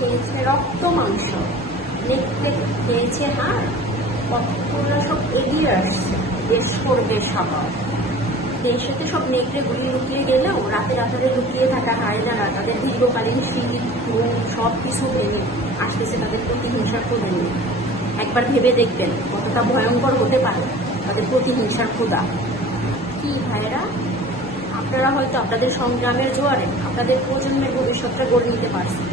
খেয়েছে রক্ত মাংস, নেকড়ে খেয়েছে হাড়, কতগুলো সব এগিয়ে আসছে, দেশ করবে সবার। দেশেতে সব নেকড়েগুলি লুকিয়ে গেলেও রাতে রাতারে লুকিয়ে থাকা হায়নারা তাদের দীর্ঘকালীন শীত ঘুম সব কিছু ভেঙে আসতেছে তাদের প্রতিহিংসার ক্ষুদা নিয়ে। একবার ভেবে দেখবেন কতটা ভয়ঙ্কর হতে পারে তাদের প্রতিহিংসার ক্ষুদা। কি ভাইয়েরা, আপনারা হয়তো আপনাদের সংগ্রামের জোয়ারে আপনাদের প্রজন্মের ভবিষ্যৎটা গড়ে নিতে পারছেন,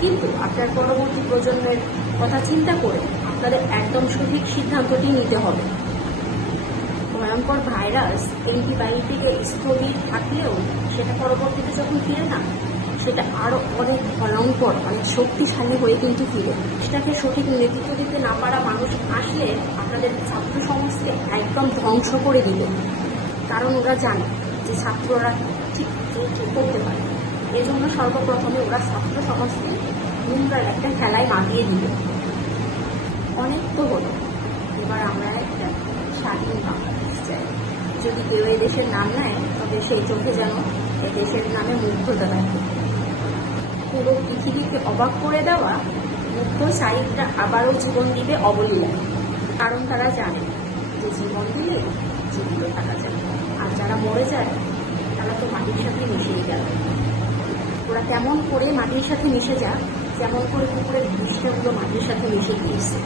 কিন্তু আপনার পরবর্তী প্রজন্মের কথা চিন্তা করে আপনাদের একদম সঠিক সিদ্ধান্তটি নিতে হবে। ভয়ঙ্কর ভাইরাস অ্যান্টিবায়োটিকে স্থগিত থাকলেও সেটা পরবর্তীতে যখন ফিরে না, সেটা আরও অনেক ভয়ঙ্কর, অনেক শক্তিশালী হয়ে কিন্তু ফিরে। সেটাকে সঠিক নেতৃত্ব দিতে না পারা মানুষ আসলে আপনাদের ছাত্র সমাজকে একদম ধ্বংস করে দিবে। কারণ ওরা জানে যে ছাত্ররা ঠিক করতে পারে, এজন্য সর্বপ্রথমে ওরা ছাত্র সমাজকে নোংরার একটা খেলায় মাতিয়ে দিবে। অনেক তো হলো, এবার আমরা একটা স্বাধীন বাংলাদেশ চাই। যদি কেউ এই দেশের নাম নেয় তবে সেই চোখে যেন এ দেশের নামে মুগ্ধতা থাকে। পুরো পৃথিবীকে অবাক করে দেওয়া মুগ্ধ সাহিত্যরা আবারও জীবন দিবে অবলীলায়। কারণ তারা জানে যে জীবন দিলে জীবিত থাকা যায়, আর যারা মরে যায় তারা তো মাটির সাথে মিশেই গেল। ওরা কেমন করে মাটির সাথে মিশে যাক, যেমন করে পুকুরের দৃশ্যগুলো মাটির সাথে মিশে গিয়েছে।